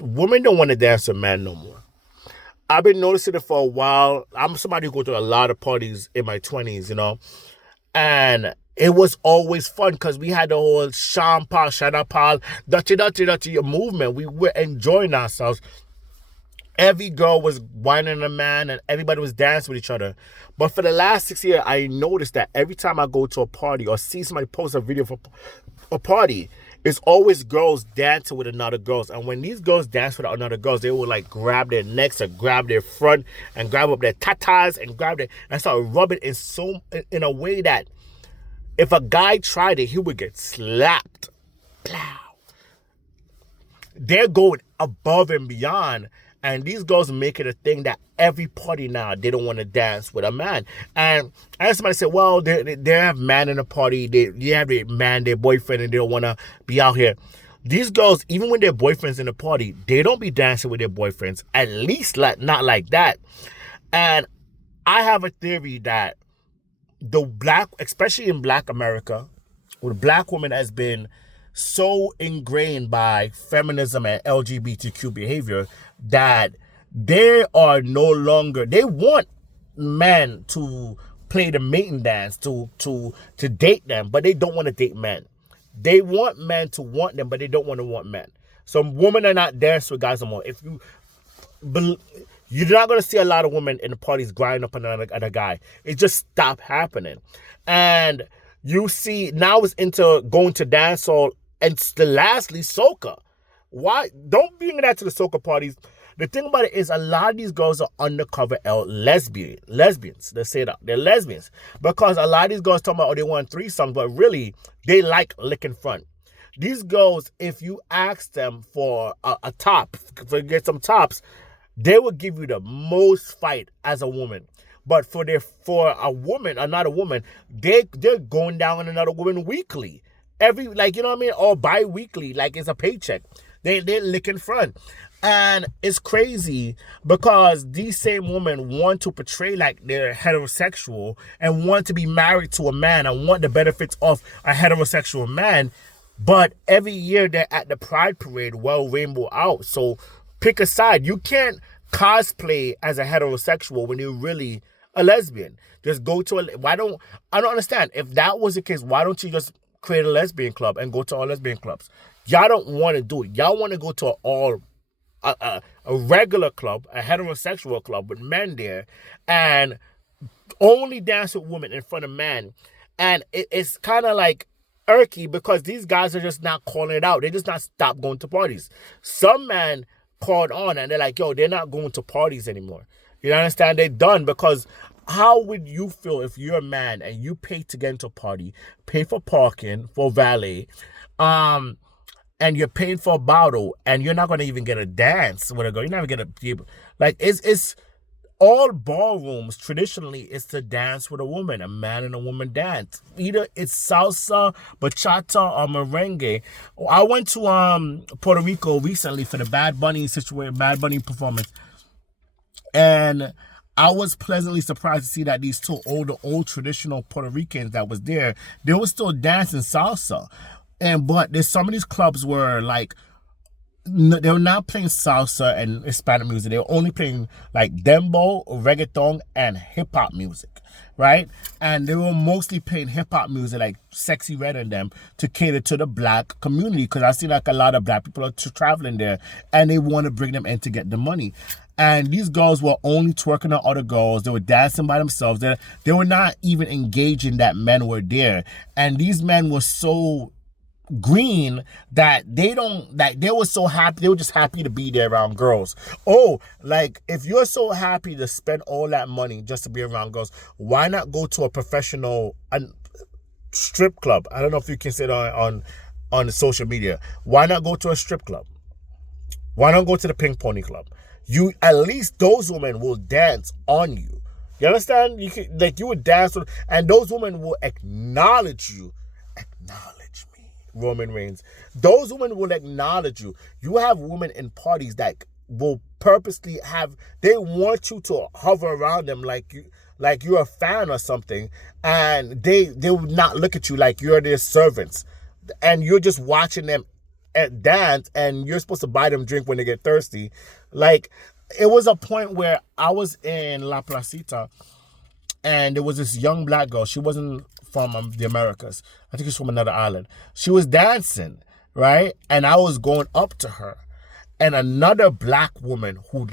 Women don't want to dance with men no more. I've been noticing it for a while. I'm somebody who go to a lot of parties in my 20s, and it was always fun because we had the whole Sean Paul, Shana Paul, Dutchy movement. We were enjoying ourselves. Every girl was whining a man and everybody was dancing with each other. But for the last 6 years, I noticed that every time I go to a party or see somebody post a video for a party, it's always girls dancing with another girls. And when these girls dance with another girls, they will like grab their necks or grab their front and grab up their tatas and grab their and start rubbing in a way that if a guy tried it, he would get slapped. Plow. They're going above and beyond. And these girls make it a thing that every party now, they don't want to dance with a man. And somebody said, well, they have man in the party. They have their man, their boyfriend, and they don't want to be out here. These girls, even when their boyfriend's in the party, they don't be dancing with their boyfriends. At least not like that. And I have a theory that especially in Black America, where the Black woman has been so ingrained by feminism and LGBTQ behavior that they are no longer, they want men to play the mating dance, to date them, but they don't want to date men. They want men to want them, but they don't want to want men. So women are not dancing with guys anymore. You're not going to see a lot of women in the parties grinding up another guy. It just stopped happening. And you see, now it's into going to dance hall and lastly, soca. Why? Don't bring that to the soca parties. The thing about it is a lot of these girls are undercover lesbians. They say that. They're lesbians. Because a lot of these girls talk about, they want threesomes, but really, they like licking front. These girls, if you ask them for a top, get some tops, they will give you the most fight as a woman. But for a woman, another woman, they're going down on another woman weekly. Every, like, you know what I mean? Or bi-weekly, like it's a paycheck. They're licking front. And it's crazy because these same women want to portray like they're heterosexual and want to be married to a man and want the benefits of a heterosexual man. But every year they're at the Pride Parade, well, rainbow out. So pick a side. You can't cosplay as a heterosexual when you're really a lesbian. Just go to I don't understand. If that was the case, why don't you just create a lesbian club and go to all lesbian clubs? Y'all don't want to do it. Y'all want to go to a regular club, a heterosexual club with men there, and only dance with women in front of men. And it's kind of like irky because these guys are just not calling it out. They just not stop going to parties. Some men called on and they're like, yo, they're not going to parties anymore. You understand? They're done because how would you feel if you're a man and you pay to get into a party, pay for parking, for valet, and you're paying for a bottle and you're not going to even get a dance with a girl. You're not going to get like, it's all ballrooms traditionally is to dance with a woman, a man and a woman dance. Either it's salsa, bachata, or merengue. I went to Puerto Rico recently for the Bad Bunny performance. And I was pleasantly surprised to see that these two old traditional Puerto Ricans that was there, they were still dancing salsa. But there's some of these clubs where like they were not playing salsa and Hispanic music. They were only playing like dembow, reggaeton, and hip hop music, right? And they were mostly playing hip hop music like Sexy Red and them to cater to the Black community because I see like a lot of Black people are traveling there and they want to bring them in to get the money. And these girls were only twerking on other girls. They were dancing by themselves. They were not even engaging that men were there. And these men were so green that they were so happy. They were just happy to be there around girls. Oh, like if you're so happy to spend all that money just to be around girls, why not go to a professional strip club? I don't know if you can say it on social media. Why not go to a strip club? Why not go to the Pink Pony Club? You at least those women will dance on you. You understand? You would dance with, and those women will acknowledge you. Acknowledge me, Roman Reigns. Those women will acknowledge you. You have women in parties that will purposely they want you to hover around them like you're a fan or something, and they will not look at you like you're their servants, and you're just watching them at dance and you're supposed to buy them drink when they get thirsty. Like, it was a point where I was in La Placita and there was this young black girl. She wasn't from the Americas. I think she's from another island. She was dancing, right? And I was going up to her. And another black woman who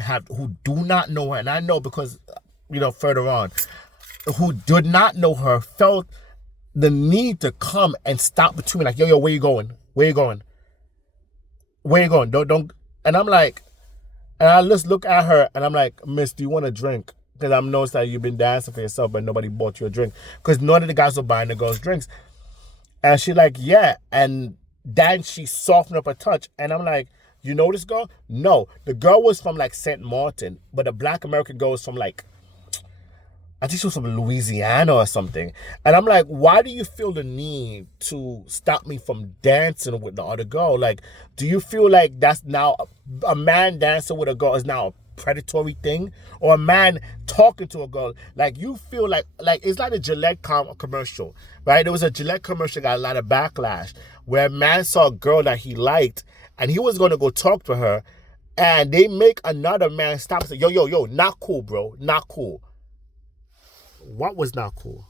do not know her, and I know because, further on, who did not know her, felt the need to come and stop between me, like, yo, where you going? Where you going? Where you going? Don't. And I'm like, and I just look at her and I'm like, miss, do you want a drink? Because I'm noticed that you've been dancing for yourself, but nobody bought you a drink. Because none of the guys were buying the girls drinks. And she's like, yeah. And then she softened up a touch. And I'm like, you know this girl? No. The girl was from like St. Martin, but the black American girl was from like, I think she was from Louisiana or something. And I'm like, why do you feel the need to stop me from dancing with the other girl? Like, do you feel like that's now a man dancing with a girl is now a predatory thing? Or a man talking to a girl? Like, you feel like it's like a Gillette commercial, right? There was a Gillette commercial that got a lot of backlash where a man saw a girl that he liked and he was going to go talk to her, and they make another man stop and say, yo, not cool, bro, not cool. What was not cool?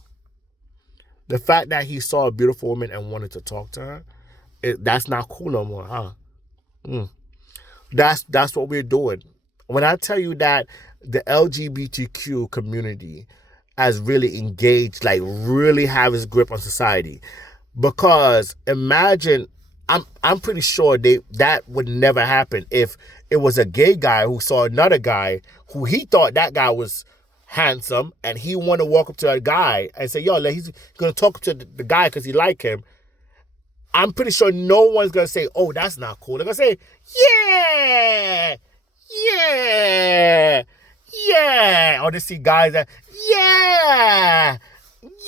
The fact that he saw a beautiful woman and wanted to talk to her, that's not cool no more, huh? That's what we're doing. When I tell you that the LGBTQ community has really engaged, like really have its grip on society, because imagine, I'm pretty sure that would never happen if it was a gay guy who saw another guy who he thought that guy was handsome and he wanted to walk up to a guy and say, yo, he's going to talk to the guy because he like him. I'm pretty sure no one's going to say, oh, that's not cool. They're going to say, yeah. Or they see guys that,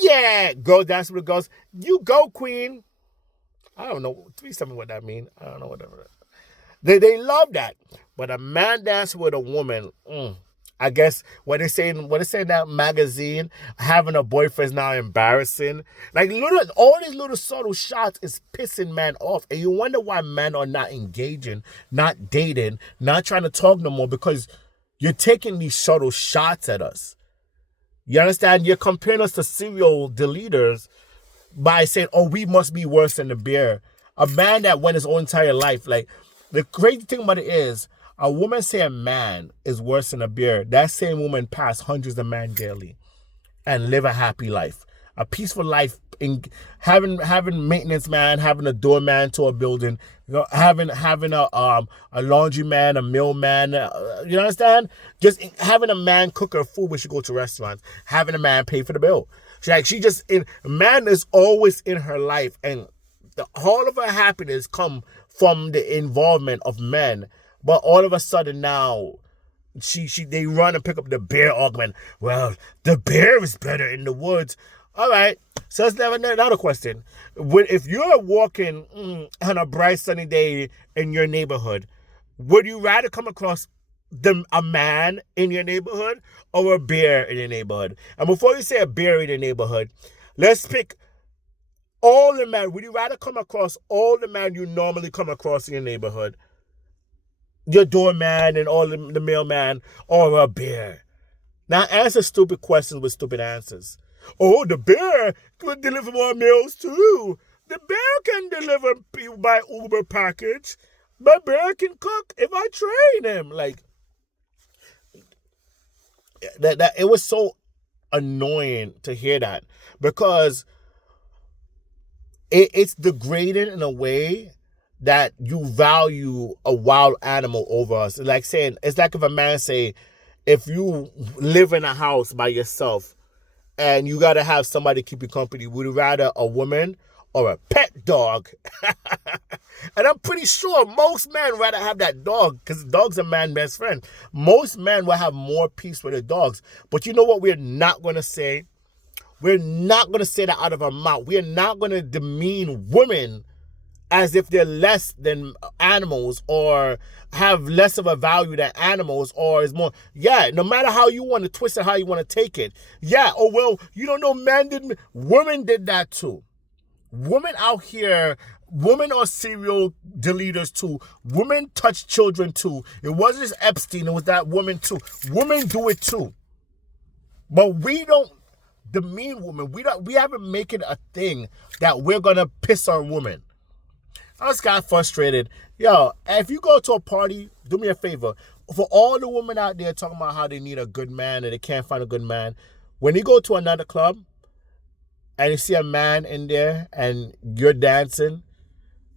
yeah. Girls dancing with girls. You go, queen. I don't know. Please tell me what that means. I don't know what that means. They love that. But a man dancing with a woman, I guess what they say in that magazine, having a boyfriend is now embarrassing. Like, all these little subtle shots is pissing men off. And you wonder why men are not engaging, not dating, not trying to talk no more, because you're taking these subtle shots at us. You understand? You're comparing us to serial deleters by saying, oh, we must be worse than the bear. A man that went his whole entire life. Like, the crazy thing about it is, a woman say a man is worse than a bear. That same woman passed hundreds of men daily and live a happy life. A peaceful life, in having maintenance man, having a doorman to a building, having a laundry man, a mailman, you understand? Just having a man cook her food when she go to restaurants, having a man pay for the bill. Man is always in her life, and all of her happiness come from the involvement of men. But all of a sudden now, they run and pick up the bear argument. Well, the bear is better in the woods. All right, so let's have another question. If you're walking on a bright sunny day in your neighborhood, would you rather come across a man in your neighborhood or a bear in your neighborhood? And before you say a bear in your neighborhood, let's pick all the men. Would you rather come across all the men you normally come across in your neighborhood, your doorman and all the mailman, or a bear? Now answer stupid questions with stupid answers. Oh, the bear could deliver more meals too. The bear can deliver by Uber package. The bear can cook if I train him. Like, that it was so annoying to hear that, because it's degrading in a way that you value a wild animal over us. It's like if a man say, if you live in a house by yourself and you got to have somebody keep you company, would you rather a woman or a pet dog? And I'm pretty sure most men rather have that dog, because the dog's a man's best friend. Most men will have more peace with their dogs. But you know what we're not going to say? We're not going to say that out of our mouth. We're not going to demean women as if they're less than animals or have less of a value than animals, or is more. Yeah, no matter how you want to twist it, how you want to take it. Yeah, oh, well, you don't know, women did that too. Women out here Women are serial deleters too. Women touch children too. It wasn't just Epstein, it was that woman too. Women do it too. But we don't, the mean woman, we haven't make it a thing that we're gonna piss on women. I just got frustrated. Yo, if you go to a party, do me a favor. For all the women out there talking about how they need a good man and they can't find a good man, when you go to another club and you see a man in there and you're dancing,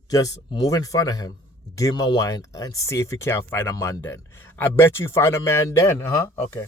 just move in front of him, give him a wine, and see if you can't find a man then. I bet you find a man then, huh? Okay.